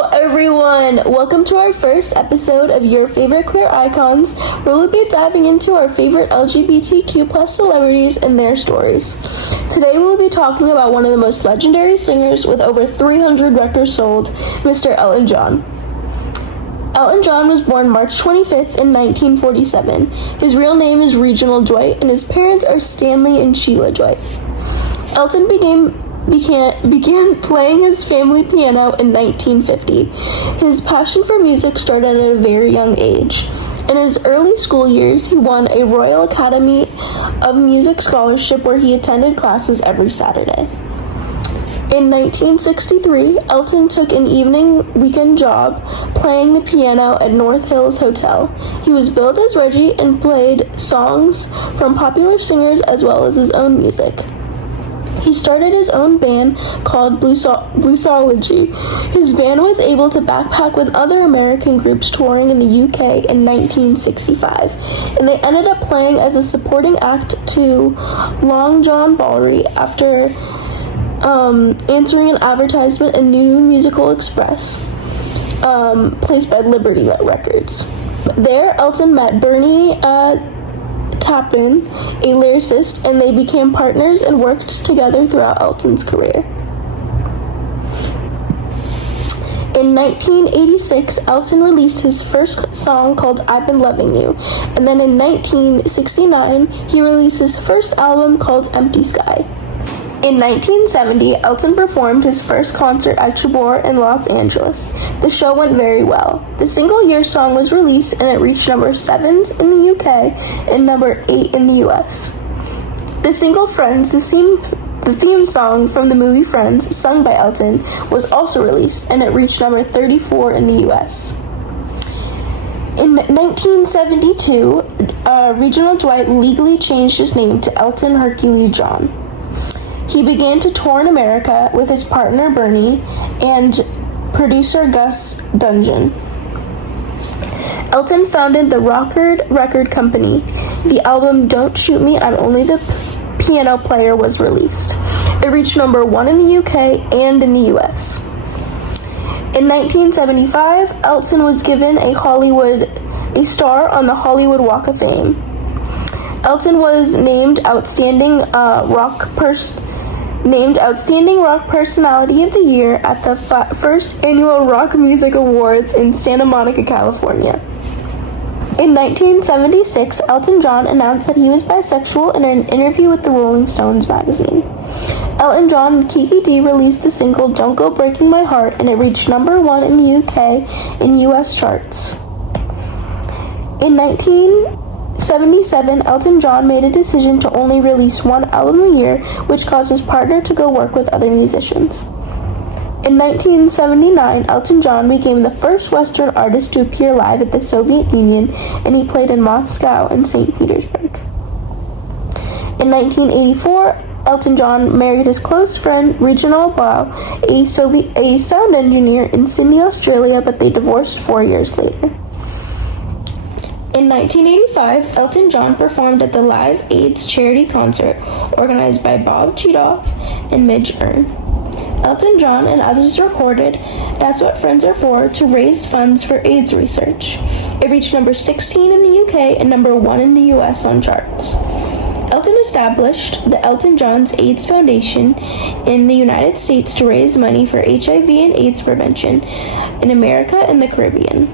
Everyone! Welcome to our first episode of Your Favorite Queer Icons, where we'll be diving into our favorite LGBTQ plus celebrities and their stories. Today we'll be talking about one of the most legendary singers with over 300 records sold, Mr. Elton John. Elton John was born March 25th in 1947. His real name is Reginald Dwight, and his parents are Stanley and Sheila Dwight. Elton began playing his family piano in 1950. His passion for music started at a very young age. In his early school years, he won a Royal Academy of Music scholarship where he attended classes every Saturday. In 1963, Elton took an weekend job playing the piano at North Hills Hotel. He was billed as Reggie and played songs from popular singers as well as his own music. He started his own band called Bluesology. His band was able to backpack with other American groups touring in the UK in 1965, and they ended up playing as a supporting act to Long John Baldry after answering an advertisement in New Musical Express, placed by Liberty Records. There, Elton met Bernie Taupin, a lyricist, and they became partners and worked together throughout Elton's career. In 1986, Elton released his first song called I've Been Loving You, and then in 1969, he released his first album called Empty Sky. In 1970, Elton performed his first concert at Chabor in Los Angeles. The show went very well. The single Your Song was released and it reached number 7 in the UK and number 8 in the US. The single Friends, the theme song from the movie Friends, sung by Elton, was also released and it reached number 34 in the US. In 1972, Reginald Dwight legally changed his name to Elton Hercules John. He began to tour in America with his partner Bernie and producer Gus Dudgeon. Elton founded the Rockford record company. The album Don't Shoot Me, I'm Only the Piano Player was released. It reached number 1 in the UK and in the US. In 1975, Elton was given a star on the Hollywood Walk of Fame. Elton was named Outstanding Rock Personality of the Year at the first annual Rock Music Awards in Santa Monica, California. In 1976, Elton John announced that he was bisexual in an interview with the Rolling Stones magazine. Elton John and Kiki D released the single Don't Go Breaking My Heart, and it reached number 1 in the UK and US charts. In 1977, Elton John made a decision to only release one album a year, which caused his partner to go work with other musicians. In 1979, Elton John became the first Western artist to appear live at the Soviet Union, and he played in Moscow and St. Petersburg. In 1984, Elton John married his close friend Reginald Blau, a sound engineer in Sydney, Australia, but they divorced 4 years later. In 1985, Elton John performed at the Live AIDS charity concert organized by Bob Geldof and Midge Ure. Elton John and others recorded That's What Friends Are For to raise funds for AIDS research. It reached number 16 in the UK and number 1 in the US on charts. Elton established the Elton John's AIDS Foundation in the United States to raise money for HIV and AIDS prevention in America and the Caribbean.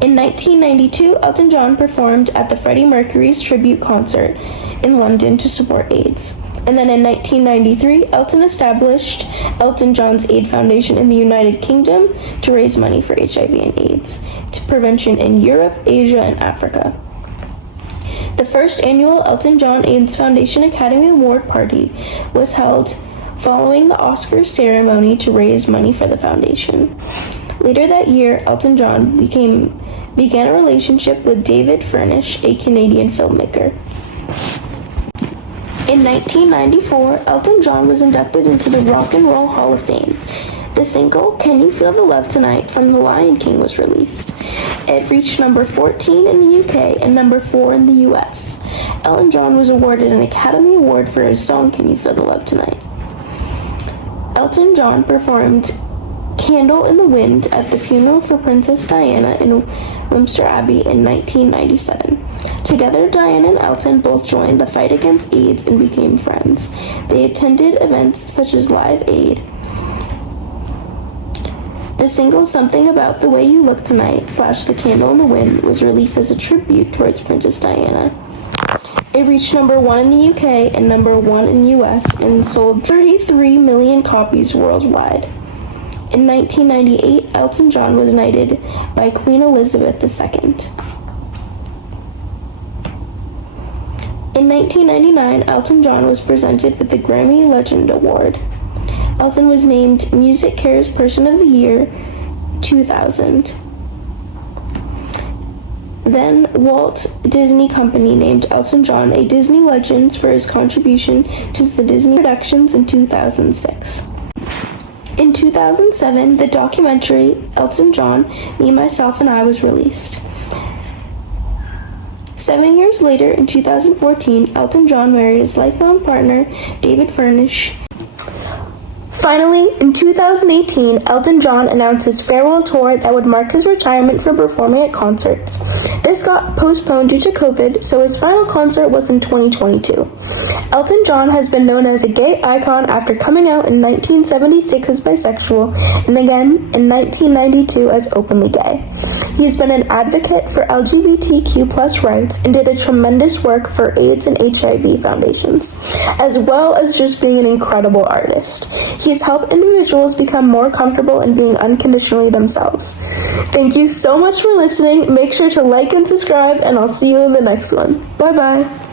In 1992, Elton John performed at the Freddie Mercury's tribute concert in London to support AIDS. And then in 1993, Elton established Elton John's AIDS Foundation in the United Kingdom to raise money for HIV and AIDS prevention in Europe, Asia, and Africa. The first annual Elton John AIDS Foundation Academy Award party was held following the Oscars ceremony to raise money for the foundation. Later that year, Elton John began a relationship with David Furnish, a Canadian filmmaker. In 1994, Elton John was inducted into the Rock and Roll Hall of Fame. The single, Can You Feel the Love Tonight from The Lion King was released. It reached number 14 in the UK and number 4 in the US. Elton John was awarded an Academy Award for his song, Can You Feel the Love Tonight. Elton John performed Candle in the Wind at the funeral for Princess Diana in Westminster Abbey in 1997. Together, Diana and Elton both joined the fight against AIDS and became friends. They attended events such as Live Aid. The single Something About the Way You Look Tonight / The Candle in the Wind was released as a tribute towards Princess Diana. It reached number 1 in the UK and number 1 in the US and sold 33 million copies worldwide. In 1998, Elton John was knighted by Queen Elizabeth II. In 1999, Elton John was presented with the Grammy Legend Award. Elton was named MusiCare's Person of the Year 2000. Then Walt Disney Company named Elton John a Disney Legend for his contribution to the Disney productions in 2006. In 2007, the documentary Elton John, Me, Myself, and I was released. 7 years later, in 2014, Elton John married his lifelong partner, David Furnish. Finally, in 2018, Elton John announced his farewell tour that would mark his retirement from performing at concerts. This got postponed due to COVID, so his final concert was in 2022. Elton John has been known as a gay icon after coming out in 1976 as bisexual and again in 1992 as openly gay. He has been an advocate for LGBTQ+ rights and did a tremendous work for AIDS and HIV foundations, as well as just being an incredible artist. He has helped individuals become more comfortable in being unconditionally themselves. Thank you so much for listening. Make sure to like and subscribe, and I'll see you in the next one. Bye-bye.